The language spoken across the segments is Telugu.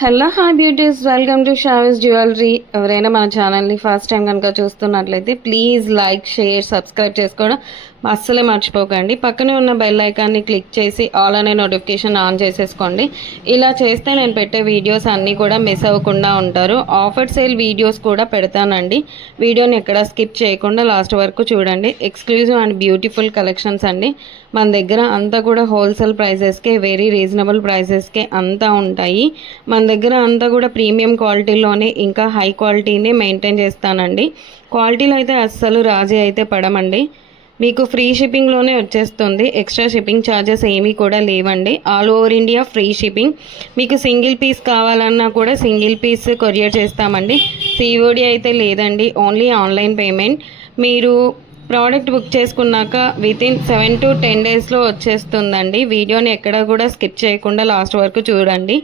Hello hi beauties, welcome to Shavis jewellery. ఎవరైనా మన ఛానల్ని ఫస్ట్ టైం కనుక చూస్తున్నట్లయితే ప్లీజ్ లైక్, షేర్, సబ్స్క్రైబ్ చేసుకోవడం అస్సలే మర్చిపోకండి. పక్కనే ఉన్న బెల్ ఐకాన్ని క్లిక్ చేసి ఆల్ అనే నోటిఫికేషన్ ఆన్ చేసేసుకోండి. ఇలా చేస్తే నేను పెట్టే వీడియోస్ అన్నీ కూడా మిస్ అవ్వకుండా ఉంటారు. ఆఫర్ సేల్ వీడియోస్ కూడా పెడతానండి. వీడియోని ఎక్కడ స్కిప్ చేయకుండా లాస్ట్ వరకు చూడండి. ఎక్స్క్లూజివ్ అండ్ బ్యూటిఫుల్ కలెక్షన్స్ అండి. మన దగ్గర అంతా కూడా హోల్సేల్ ప్రైజెస్కే, వెరీ రీజనబుల్ ప్రైజెస్కే అంతా ఉంటాయి. మన దగ్గర అంతా కూడా ప్రీమియం క్వాలిటీలోనే ఇంకా హై క్వాలిటీని మెయింటైన్ చేస్తానండి. క్వాలిటీలో అయితే అస్సలు రాజీ అయితే పడమండి. మీకు ఫ్రీ షిప్పింగ్లోనే వచ్చేస్తుంది. ఎక్స్ట్రా షిప్పింగ్ ఛార్జెస్ ఏమీ కూడా లేవండి. All over India free shipping. మీకు సింగిల్ పీస్ కావాలన్నా కూడా సింగిల్ పీస్ కొరియర్ చేస్తామండి. సిఓడి అయితే లేదండి, ఓన్లీ ఆన్లైన్ పేమెంట్. మీరు ప్రోడక్ట్ బుక్ చేసుకున్నాక వితిన్ 7 to 10 డేస్లో వచ్చేస్తుందండి. వీడియోని ఎక్కడ కూడా స్కిప్ చేయకుండా లాస్ట్ వరకు చూడండి.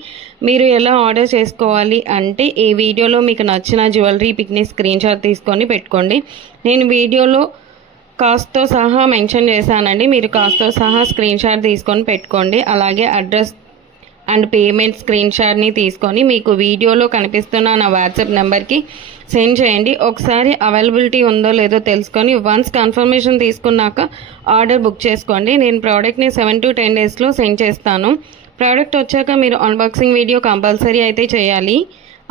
మీరు ఎలా ఆర్డర్ చేసుకోవాలి అంటే, ఈ వీడియోలో మీకు నచ్చిన జ్యువెలరీ పిక్ని స్క్రీన్ షాట్ తీసుకొని పెట్టుకోండి. నేను వీడియోలో కాస్ట్తో సహా మెన్షన్ చేశానండి. మీరు కాస్ట్తో సహా స్క్రీన్ షాట్ తీసుకొని పెట్టుకోండి. అలాగే అడ్రస్ అండ్ పేమెంట్ స్క్రీన్ షాట్ని తీసుకొని మీకు వీడియోలో కనిపిస్తున్న నా వాట్సాప్ నెంబర్కి సెండ్ చేయండి. ఒకసారి అవైలబిలిటీ ఉందో లేదో తెలుసుకొని వన్స్ కన్ఫర్మేషన్ తీసుకున్నాక ఆర్డర్ బుక్ చేసుకోండి. నేను ప్రోడక్ట్ని 7 to 10 డేస్లో సెండ్ చేస్తాను. ప్రోడక్ట్ వచ్చాక మీరు అన్బాక్సింగ్ వీడియో కంపల్సరీ అయితే చేయాలి.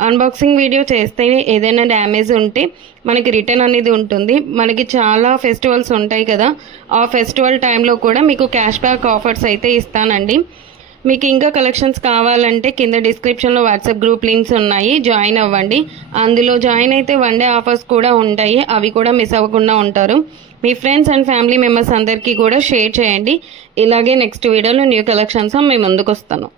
అన్బాక్సింగ్ వీడియో చేస్తేనే ఏదైనా డ్యామేజ్ ఉంటే మనకి రిటర్న్ అనేది ఉంటుంది. మనకి చాలా ఫెస్టివల్స్ ఉంటాయి కదా, ఆ ఫెస్టివల్ టైంలో కూడా మీకు క్యాష్ బ్యాక్ ఆఫర్స్ అయితే ఇస్తానండి. మీకు ఇంకా కలెక్షన్స్ కావాలంటే కింద డిస్క్రిప్షన్లో వాట్సాప్ గ్రూప్ లింక్స్ ఉన్నాయి, జాయిన్ అవ్వండి. అందులో జాయిన్ అయితే 1 డే ఆఫర్స్ కూడా ఉంటాయి, అవి కూడా మిస్ అవ్వకుండా ఉంటారు. మీ ఫ్రెండ్స్ అండ్ ఫ్యామిలీ మెంబర్స్ అందరికీ కూడా షేర్ చేయండి. ఇలాగే నెక్స్ట్ వీడియోలో న్యూ కలెక్షన్స్ మీ ముందుకు వస్తాను.